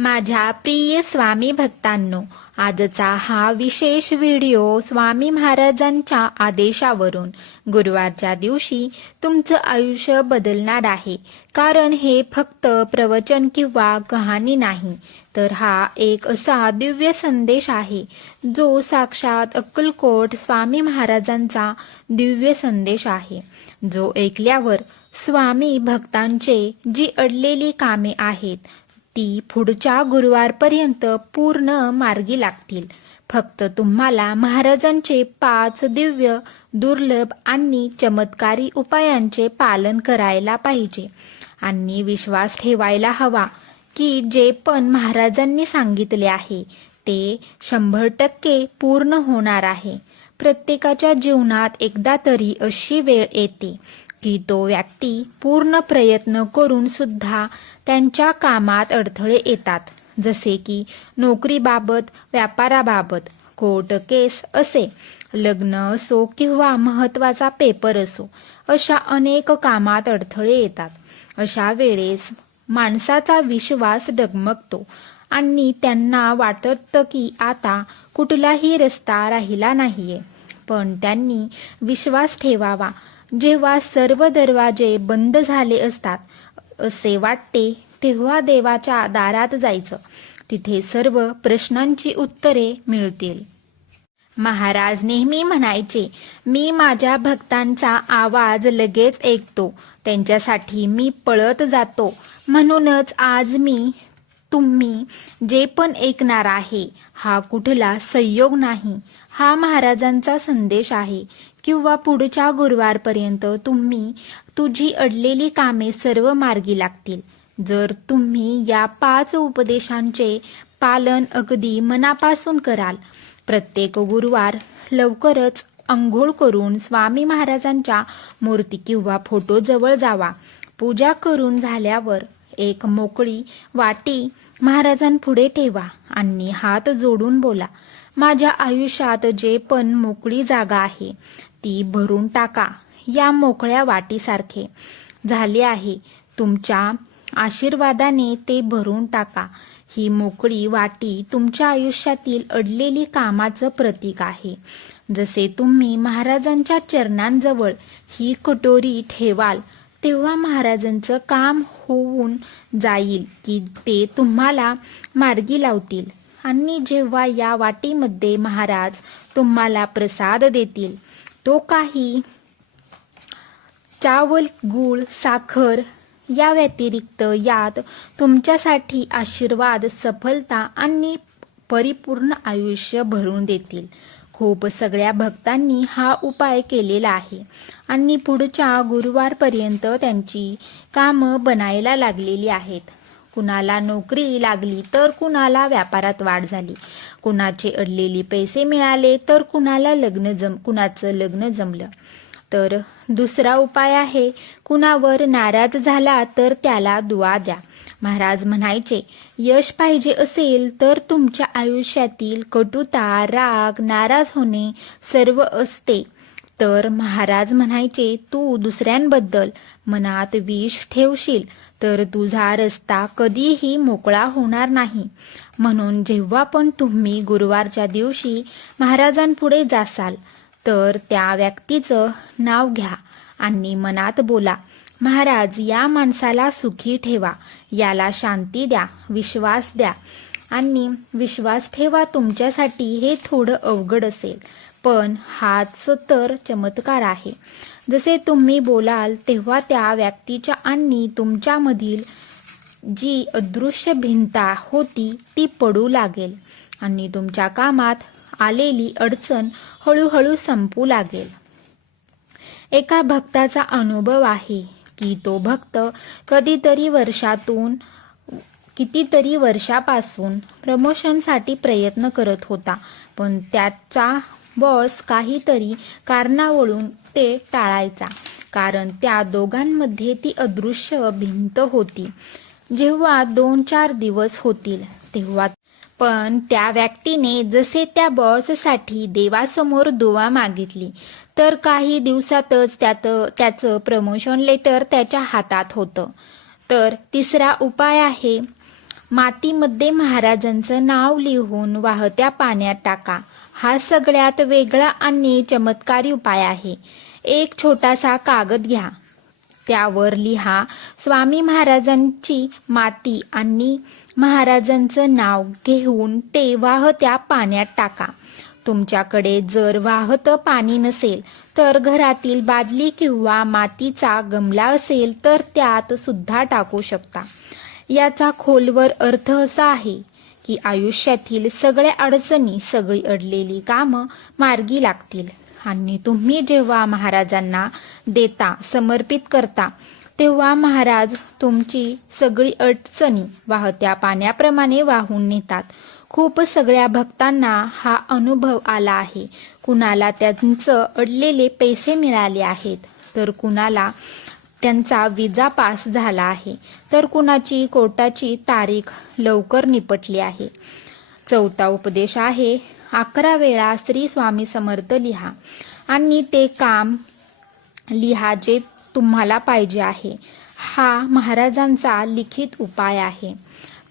माझ्या प्रिय स्वामी भक्तांनो, आजचा हा विशेष व्हिडिओ स्वामी महाराजांच्या आदेशावरून गुरुवारच्या दिवशी तुमचं आयुष्य बदलणार आहे. कारण हे फक्त प्रवचन किंवा कहाणी नाही, तर हा एक असा दिव्य संदेश आहे जो साक्षात अक्कलकोट स्वामी महाराजांचा दिव्य संदेश आहे, जो ऐकल्यावर स्वामी भक्तांचे जी अडलेली कामे आहेत ती पुढच्या गुरुवारपर्यंत पूर्ण मार्गी लागतील. फक्त तुम्हाला महाराजांचे 5 दिव्य, दुर्लभ आणि चमत्कारी उपायांचे पालन करायला पाहिजे आणि विश्वास ठेवायला हवा की जे पण महाराजांनी सांगितले आहे ते 100% पूर्ण होणार आहे. प्रत्येकाच्या जीवनात एकदा तरी अशी वेळ येते की तो व्यक्ती पूर्ण प्रयत्न करून सुद्धा त्यांच्या कामात अडथळे येतात. जसे की नोकरीबाबत, व्यापाराबाबत, कोर्ट केस असे, लग्न असो किंवा महत्त्वाचा पेपर असो, अशा अनेक कामात अडथळे येतात. अशा वेळेस माणसाचा विश्वास डगमगतो आणि त्यांना वाटतं की आता कुठलाही रस्ता राहिला नाहीये. पण त्यांनी विश्वास ठेवावा. जेव्हा सर्व दरवाजे बंद झाले असतात असे वाटते, तेव्हा देवाच्या दारात जायचं. तिथे सर्व प्रश्नांची उत्तरे मिळतील. महाराज नेहमी म्हणायचे, मी माझ्या भक्तांचा आवाज लगेच ऐकतो, त्यांच्यासाठी मी पळत जातो. म्हणूनच आज तुम्ही जे पण ऐकणार आहे हा कुठला संयोग नाही, हा महाराजांचा संदेश आहे. किंवा पुढच्या गुरुवारपर्यंत तुझी अडलेली कामे सर्व मार्गी लागतील जर तुम्ही या 5 उपदेशांचे पालन अगदी मनापासून कराल. प्रत्येक गुरुवार लवकरच अंघोळ करून स्वामी महाराजांच्या मूर्ती किंवा फोटोजवळ जावा. पूजा करून झाल्यावर एक मोकळी वाटी महाराजांपुढे ठेवा आणि हात जोडून बोला, माझ्या आयुष्यात जे पण मोकळी जागा आहे ती भरून टाका. या मोकळ्या वाटीसारखे झाले आहे, तुमच्या आशीर्वादाने ते भरून टाका. ही मोकळी वाटी तुमच्या आयुष्यातील अडलेली कामाचं प्रतीक आहे. जसे तुम्ही महाराजांच्या चरणांजवळ ही कटोरी ठेवाल तेव्हा महाराजांचं काम होऊन जाईल की ते तुम्हाला मार्गी लावतील. आणि जेव्हा या वाटीमध्ये महाराज तुम्हाला प्रसाद देतील, तो काही चावल, गूळ, साखर या व्यतिरिक्त यात तुमच्यासाठी आशीर्वाद, सफलता आणि परिपूर्ण आयुष्य भरून देतील. खूप सगळ्या भक्तांनी हा उपाय केलेला आहे आणि पुढच्या गुरुवारपर्यंत त्यांची कामं बनायला लागलेली आहेत. कुणाला नोकरी लागली तर कुणाला व्यापारात वाढ झाली, कुणाचे अडलेले पैसे मिळाले तर कुणाचं लग्न जमलं. तर दुसरा उपाय आहे, कुणावर नाराज झाला तर त्याला दुआ द्या. महाराज म्हणायचे, यश पाहिजे असेल तर तुमच्या आयुष्यातील कटुता, राग, नाराज होणे सर्व असते. तर महाराज म्हणायचे, तू दुसऱ्यांबद्दल मनात विष ठेवशील तर तुझा रस्ता कधीही मोकळा होणार नाही. म्हणून जेव्हा पण तुम्ही गुरुवारच्या दिवशी महाराजांपुढे जासाल तर त्या व्यक्तीचं नाव घ्या आणि मनात बोला, महाराज या माणसाला सुखी ठेवा, याला शांती द्या, विश्वास द्या. आणि विश्वास ठेवा, तुमच्यासाठी हे थोडं अवघड असेल पण हाच तर चमत्कार आहे. जसे तुम्ही बोलाल तेव्हा त्या व्यक्तीच्या आणि तुमच्यामधील जी अदृश्य भिंता होती ती पडू लागेल आणि तुमच्या कामात आलेली अडचण हळूहळू संपू लागेल. एका भक्ताचा अनुभव आहे की तो भक्त कितीतरी वर्षापासून प्रमोशनसाठी प्रयत्न करत होता, पण त्याचा बॉस काहीतरी कारणावरून ते टाळायचा. कारण त्या दोघांमध्ये ती अदृश्य भिंत होती. जेव्हा 2-4 दिवस होतील तेव्हा पण त्या व्यक्तीने जसे त्या बॉससाठी देवासमोर दुवा मागितली तर काही दिवसातच त्याचं प्रमोशन लेटर त्याच्या हातात होतं. तर तिसरा उपाय आहे, मातीमध्ये महाराजांचं नाव लिहून वाहत्या पाण्यात टाका. हा सगळ्यात वेगळा आणि चमत्कारी उपाय आहे. एक छोटासा कागद घ्या, त्यावर लिहा स्वामी महाराजांची माती आणि महाराजांचं नाव घेऊन ते वाहत्या पाण्यात टाका. तुमच्याकडे जर वाहतं पाणी नसेल तर घरातील बादली किंवा मातीचा गमला असेल तर त्यात सुद्धा टाकू शकता. याचा खोलवर अर्थ असा आहे की आयुष्यातील सगळ्या अडचणी, सगळी अडलेली कामं मार्गी लागतील आणि तुम्ही जेव्हा महाराजांना देता, समर्पित करता, तेव्हा महाराज तुमची सगळी अडचणी वाहत्या पाण्याप्रमाणे वाहून नेतात. खूप सगळ्या भक्तांना हा अनुभव आला आहे. कुणाला त्यांचं अडलेले पैसे मिळाले आहेत, तर कुणाला त्यांचा विजा पास झाला आहे, तर कुणाची कोर्टाची तारीख लवकर निपटली आहे. चौथा उपदेश आहे, 11 वेळा श्री स्वामी समर्थ लिहा आणि ते काम लिहा जे तुम्हाला पाहिजे आहे. हा महाराजांचा लिखित उपाय आहे.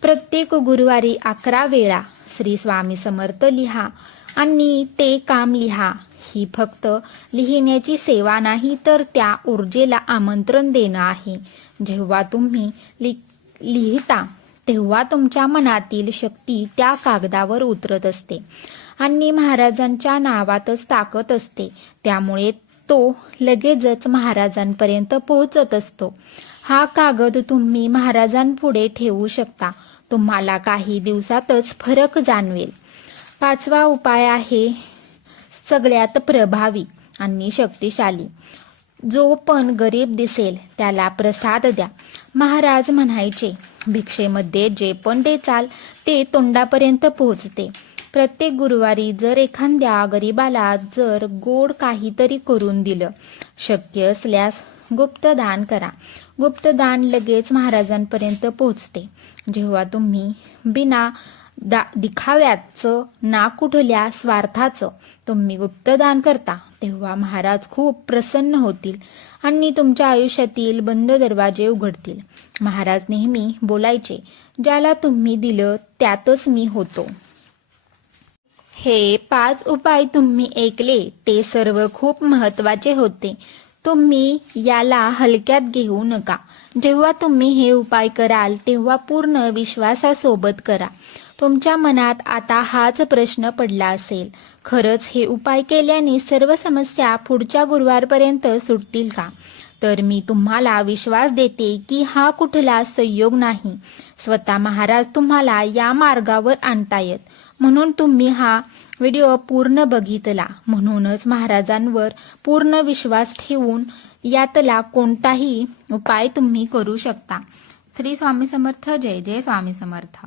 प्रत्येक गुरुवारी 11 वेळा श्री स्वामी समर्थ लिहा आणि ते काम लिहा. ही फक्त लिहिण्याची सेवा नाही, तर त्या ऊर्जेला आमंत्रण देणं आहे. जेव्हा तुम्ही लिहिता तेव्हा तुमच्या मनातील शक्ती त्या कागदावर उतरत असते आणि महाराजांच्या नावातच ताकद असते. त्यामुळे तो लगेचच महाराजांपर्यंत पोहोचत असतो. हा कागद तुम्ही महाराजांपुढे ठेवू शकता. तुम्हाला काही दिवसातच फरक जाणवेल. 5वा उपाय आहे सगळ्यात प्रभावी आणि शक्तिशाली. जो पण गरीब दिसेल त्याला प्रसाद द्या. महाराज म्हणायचे, भिक्षेमध्ये जे पण देचाल ते तोंडापर्यंत पोहोचते. प्रत्येक गुरुवारी जर एखाद्या गरीबाला जर गोड काहीतरी करून दिलं, शक्य असल्यास गुप्तदान करा. गुप्तदान लगेच महाराजांपर्यंत पोहोचते. जेव्हा तुम्ही बिना दिखाव्याचं ना कुठल्या स्वार्थाचं तुम्ही गुप्तदान करता, तेव्हा महाराज खूप प्रसन्न होतील आणि तुमच्या आयुष्यातील बंद दरवाजे उघडतील. महाराज नेहमी बोलायचे, ज्याला तुम्ही दिलं त्यातच मी होतो. हे 5 उपाय तुम्ही ऐकले ते सर्व खूप महत्त्वाचे होते. तुम्ही याला हलक्यात घेऊ नका. जेव्हा तुम्ही हे उपाय कराल तेव्हा पूर्ण विश्वासासोबत करा. तुमच्या मनात आता हाच प्रश्न पडला असेल, खरंच हे उपाय केल्याने सर्व समस्या पुढच्या गुरुवारपर्यंत सुटतील का? तर मी तुम्हाला विश्वास देते की हा कुठला संयोग नाही. स्वतः महाराज तुम्हाला या मार्गावर आणतायत. म्हणून तुम्ही हा व्हिडिओ पूर्ण बघितला. म्हणूनच महाराजांवर पूर्ण विश्वास ठेवून यातला कोणताही उपाय तुम्ही करू शकता. श्री स्वामी समर्थ. जय जय स्वामी समर्थ.